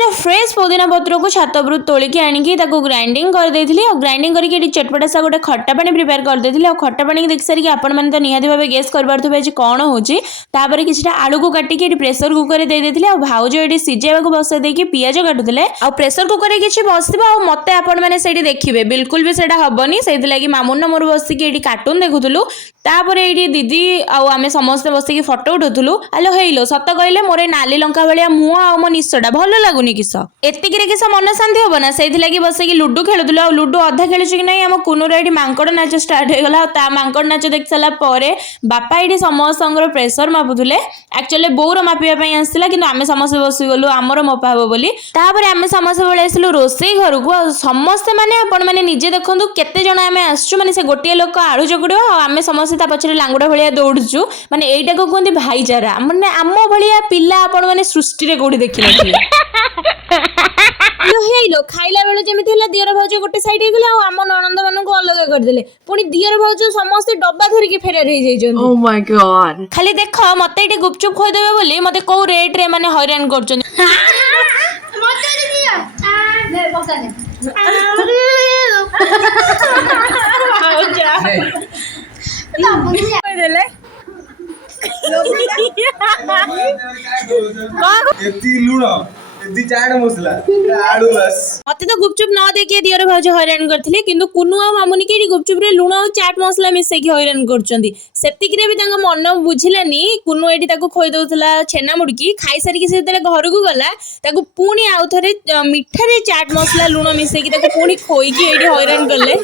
किछटा fresh पुदीना पत्र को छात उपरु तोलिकी आनिकी ताको ग्राइंडिंग कर देथिली और ग्राइंडिंग करके एटी चटपटा सा गोटे खट्टा पानी प्रिपेयर कर देथिली और खट्टा पानी देख सारी आपण माने तो निहाती भाबे गेस कर पारथबे आज कोन होची तापर किछटा आलू को काटिकी एटी प्रेशर कुकर दे देथिले और भाउज एटी सिजेबा को बसे देकी पियाज काटुथिले और प्रेशर कुकर किछि बसबा और मते आपण माने सेठी देखिबे बिल्कुल भी सेटा हबनी सेति लागि मामुन मोर बसिकी एटी कार्टून देखुथुलु तापर एटी दीदी आउ आमे समस्त बसिकी फोटो उठुथुलु आलो हेइलो सत कहले मोरे नाली लंका भलिया मुह आ मो निशटा भलो लागुनी किस एतिकिरे किस मन शांति होबो ना सेति लागि बसिकी लुडो खेलुथुलु आ लुडो अधा खेलुछि कि नै हम कुनुर एटी मांकड़ नाच स्टार्ट हो गला ता मांकड़ नाच देख सला परे बापा एटी समस्त प्रेशर मापुथुले एक्चुअली बोर मापिया पई आसिला किंतु आमे समस्त बसि गलु हमर मपा हबो बोली तापर आमे समस्त बळे आसिलु रोसई घर को समस्त माने आपण माने निजे देखंतु केते जण आमे आसछु माने से गोटिए लोक आळू जगडो आमे समस्त ता पछरे लांगुडा भलिया दौडछु माने एइटा को कोंती भाईचारा माने आमो भलिया पिल्ला आपण माने सृष्टि रे कोडी देखिनथि लो हेइलो खाइला बेले जेमिति हला दियर भाउज गोटे साइड हे गला आम ननंद मानन को अलग कर देले पुनी दियर भाउज समस्त डब्बा धरि के फेरार हे जाई जंती ओ माय गॉड खाली देख मते एटी गुपचुप खोइ देबे बोली मते को रेट रे माने हैरान करछन मते दिया ले पका ने भाउज देले मत तो गुपचुप न देखे दियर भाउज हैरान करथिले किंतु कुनु आ मामुनी के गुपचुप रे लुण और चाट मसला मिसै के हैरान करचंदी सेतिक रे भी तांग मन बुझिलानी कुनु एठी ताको खोइ दउथला छेना मुडकी खाइ सारी के से तले घर को गला ताको पुनी आउ थरे मिठा रे चाट मसला लुण मिसै के ताको पुनी खोइ के एठी हैरान करले